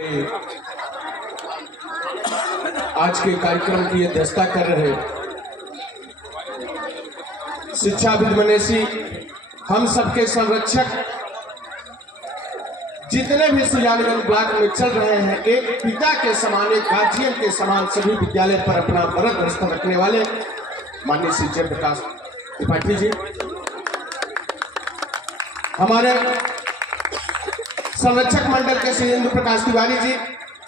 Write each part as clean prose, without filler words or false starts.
आज के कार्यक्रम की अध्यक्षता कर रहे शिक्षाविद मनीषी, हम सबके संरक्षक, जितने भी सुजानगंज ब्लॉक में चल रहे हैं, एक पिता के समान, एक गार्जियन के समान सभी विद्यालय पर अपना बरद हस्त रखने वाले माननीय श्री जयप्रकाश त्रिपाठी जी, हमारे संरक्षक मंडल के श्री इंद्र प्रकाश तिवारी जी,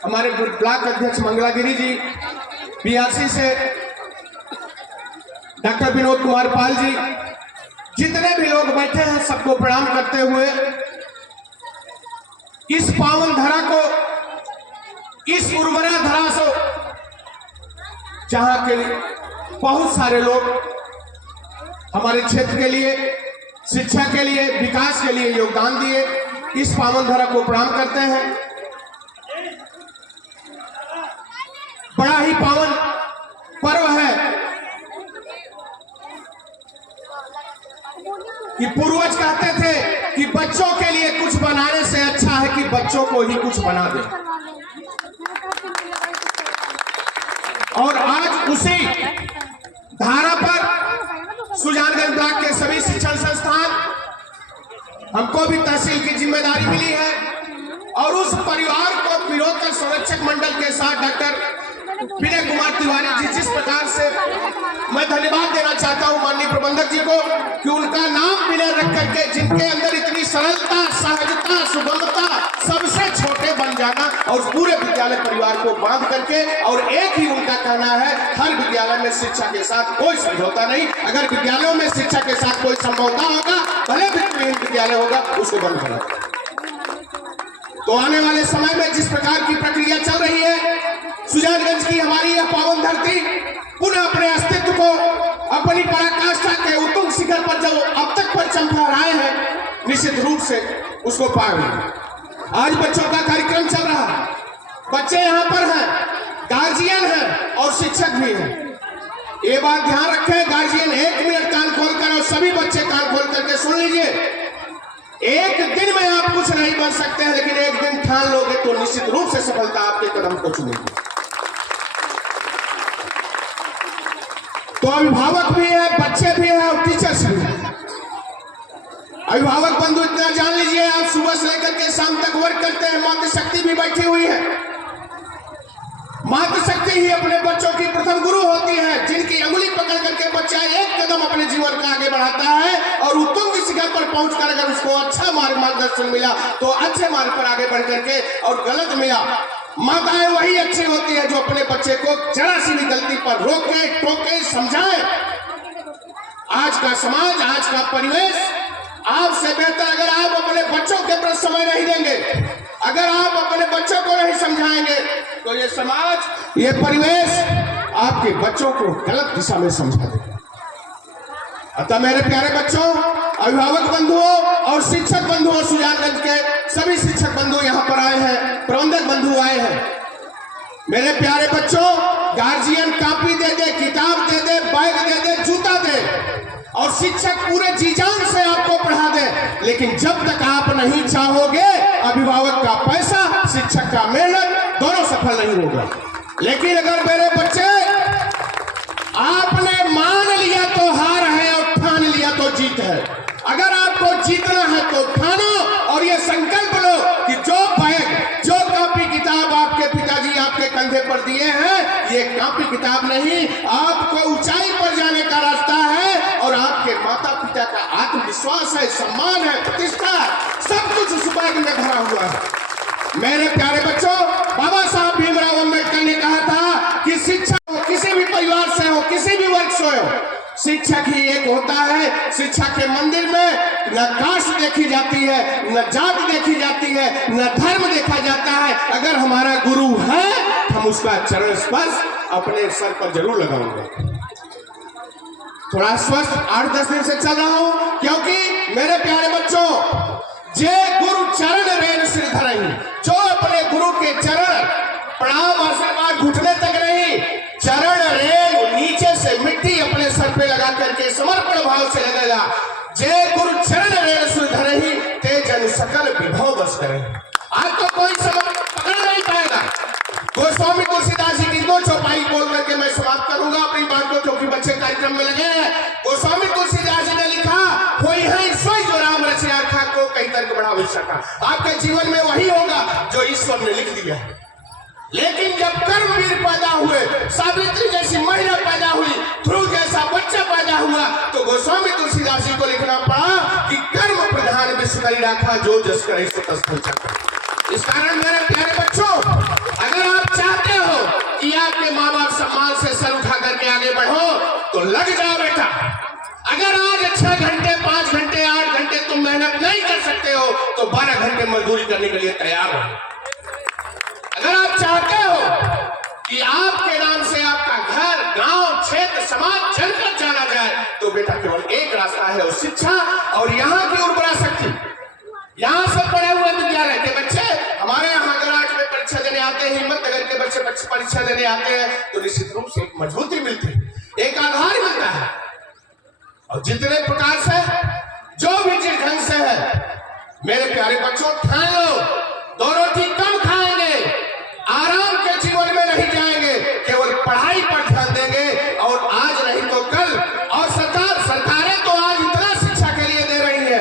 हमारे ब्लॉक अध्यक्ष मंगलागिरी जी, बीआरसी से डॉक्टर विनोद कुमार पाल जी, जितने भी लोग बैठे हैं सबको प्रणाम करते हुए इस पावन धरा को, इस उर्वरा धरा से जहां के बहुत सारे लोग हमारे क्षेत्र के लिए, शिक्षा के लिए, विकास के लिए योगदान दिए, इस पावन धरा को प्रणाम करते हैं। बड़ा ही पावन पर्व है कि पूर्वज कहते थे कि बच्चों के लिए कुछ बनाने से अच्छा है कि बच्चों को ही कुछ बना दे, और आज उसी धारा पर सुजानगंज ब्लॉक के सभी शिक्षण संस्थान, हमको भी तहसील की जिम्मेदारी मिली है, और उस परिवार को पिरोकर संरक्षक मंडल के साथ डॉक्टर विनय कुमार तिवारी जी, जिस प्रकार से मैं धन्यवाद देना चाहता हूं माननीय प्रबंधक जी को कि उनका नाम विनय रख करके, जिनके अंदर इतनी सरलता, सहजता, सुगमता, सबसे छोटे बन जाना और पूरे विद्यालय परिवार को बांध करके, और एक ही उनका कहना है, हर विद्यालय में शिक्षा के साथ कोई समझौता नहीं, अगर विद्यालयों में शिक्षा के साथ कोई समझौता होगा, भले भी विद्यालय होगा, उसको बंद करना। तो आने वाले समय में जिस प्रकार की प्रक्रिया चल रही है, सुजानगंज की हमारी यह पावन धरती पुनः अपने अस्तित्व को, अपनी पराकाष्ठा के उत्तुंग शिखर पर जो अब तक परचम फहराए हैं, निश्चित रूप से उसको पाएंगे। आज बच्चों का कार्यक्रम चल रहा है, बच्चे यहाँ पर हैं, गार्जियन हैं और शिक्षक भी हैं। ये बात ध्यान रखें, गार्जियन 1 मिनट कान खोलकर और सभी बच्चे कान खोल करके सुन लीजिए। एक दिन में आप कुछ नहीं बन सकते हैं, लेकिन एक दिन ठान लोगे तो निश्चित रूप से सफलता आपके कदम को चुनेगी। तो अभिभावक भी है, बच्चे भी हैं और टीचर्स भी हैं। अभिभावक बंधु इतना जान लीजिए, आप सुबह से लेकर के शाम तक वर्क करते हैं, मातृशक्ति भी बैठी हुई है। मातृशक्ति ही अपने बच्चों की प्रथम गुरु होती है, जिनकी अंगुली पकड़ करके बच्चा एक कदम अपने जीवन का आगे बढ़ाता है, और उत्तुंग शिखर पर पहुंचकर अगर उसको अच्छा मार्गदर्शन मिला तो अच्छे मार्ग पर आगे बढ़ करके, और गलत मिला, माताएं वही अच्छी होती है जो अपने बच्चे को जरा सी भी गलती पर रोके, टोके, समझाए। आज का समाज, आज का परिवेश आपसे बेहतर, अगर आप अपने बच्चों के प्रति समय नहीं देंगे, अगर आप अपने बच्चों को नहीं समझाएंगे, तो ये समाज, ये परिवेश आपके बच्चों को गलत दिशा में समझा देगा। अतः मेरे प्यारे बच्चों, अभिभावक बंधुओं और शिक्षक बंधुओं, सुजानगंज के सभी शिक्षक बंधु यहाँ पर आए हैं, प्रबंधक बंधु आए हैं। मेरे प्यारे बच्चों, गार्जियन कापी दे दे, किताब दे दे, बैग दे दे, जूता दे, और शिक्षक पूरे जी जान से आपको पढ़ा दे, लेकिन जब तक आप नहीं चाहोगे, अभिभावक का पैसा, शिक्षक का मेहनत दोनों सफल नहीं होगा। लेकिन अगर मेरे बच्चे आपने मान लिया तो हार है, और ठान लिया तो जीत है। अगर आपको जीतना है तो ठानो, और ये संकल्प लो कि जो बैग, जो कॉपी किताब आपके पिताजी आपके कंधे पर दिए हैं, ये कॉपी किताब नहीं, आपको ऊंचाई पर जाने का रास्ता है, और आपके माता पिता का आत्मविश्वास है, सम्मान है, प्रतिष्ठा, सब कुछ उस बैग में भरा हुआ है। मेरे प्यारे बच्चों, बाबा साहब भीमराव अम्बेडकर ने कहा था कि शिक्षा हो, किसी भी परिवार से हो, किसी भी वर्ग से हो, शिक्षक ही एक होता है। शिक्षा के मंदिर में न कास्ट देखी जाती है, न जात देखी जाती है, न धर्म देखा जाता है। अगर हमारा गुरु है, हम उसका चरण स्पर्श अपने सर पर जरूर लगाएंगे। थोड़ा स्वस्थ 8-10 दिन से चल रहा हूं, क्योंकि मेरे प्यारे बच्चों, जे गुरु चरण रेन सिर धरही, जो अपने गुरु के चरण प्रणाम आशीर्वाद घुटने तक नहीं, चरण रेन नीचे से मिट्टी अपने सर पे लगा करके समर्पण भाव से लगेगा। जे गुरु चरण रेन सिर धरही, ते जन सकल विभव बस करे। आज तो कोई समझ पकड़ नहीं कार्यक्रम में लगे हैं। गोस्वामी तुलसीदास जी ने लिखा, कोई है सोई जो राम रचना था को कई तर्क बड़ा हो सका। आपके जीवन में वही होगा जो ईश्वर ने लिख दिया है। लेकिन जब कर्मवीर पैदा हुए, सावित्री जैसी महिला पैदा हुई, ध्रुव जैसा बच्चा पैदा हुआ, तो गोस्वामी तुलसीदास जी को लिखना पड़ा कि कर्म प्रधान विश्व करी राखा, जो जस करे सो तस पूछा। इस कारण मेरे प्यारे बच्चों, अगर आप चाहते हो कि आपके माँ बाप सम्मान से सर उठा करके आगे बढ़ो, तो लग जाओ बेटा। अगर आज 6 घंटे 5 घंटे 8 घंटे तुम मेहनत नहीं कर सकते हो, तो 12 घंटे मजदूरी करने के लिए तैयार हो। अगर आप चाहते हो कि आपके नाम से आपका घर, गांव, क्षेत्र, समाज चलकर जाना जाए, तो बेटा केवल एक रास्ता है, वो शिक्षा और यहाँ की उर्वरा शक्ति। यहाँ से पढ़े हुए विद्यालय के बच्चे हमारे यहाँ गराज में परीक्षा देने आते हैं, हिम्मतनगर के बच्चे परीक्षा देने आते हैं, तो निश्चित रूप से एक मजबूती मिलती है, एक आधार मिलता है। और जितने प्रकार से जो भी जिस ढंग से है, मेरे प्यारे बच्चों, ठान लो, 2 रोटी कम खाएंगे, आराम के जीवन में नहीं जाएंगे, केवल पढ़ाई पर ध्यान देंगे, और आज नहीं तो कल। और सरकारें तो आज इतना शिक्षा के लिए दे रही है,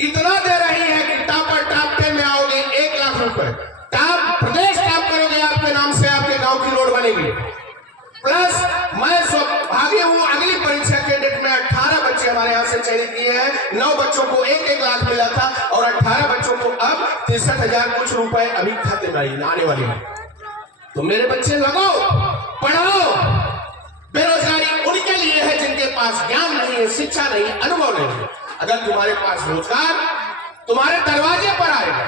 इतना दे रही है कि टॉप 10 में आओगे 1 लाख रुपए, टॉप प्रदेश टॉप करोगे, आपके नाम से आपके गांव की रोड बनेगी। प्लस मैं भागी हूँ, अगली परीक्षा के डेट में 18 बच्चे हमारे यहाँ से चयनित किए हैं। 9 बच्चों को 1-1 लाख मिला था, और 18 बच्चों को अब 63,000 कुछ रुपए अभी खाते में आने वाले हैं। तो मेरे बच्चे लगो, पढ़ो। बेरोजगारी उनके लिए है जिनके पास ज्ञान नहीं है, शिक्षा नहीं, अनुभव नहीं है। अगर तुम्हारे पास रोजगार तुम्हारे दरवाजे पर आएगा,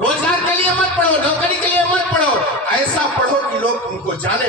रोजगार के लिए मत पढ़ो, नौकरी के लिए मत पढ़ो, ऐसा पढ़ो कि लोग तुमको जाने।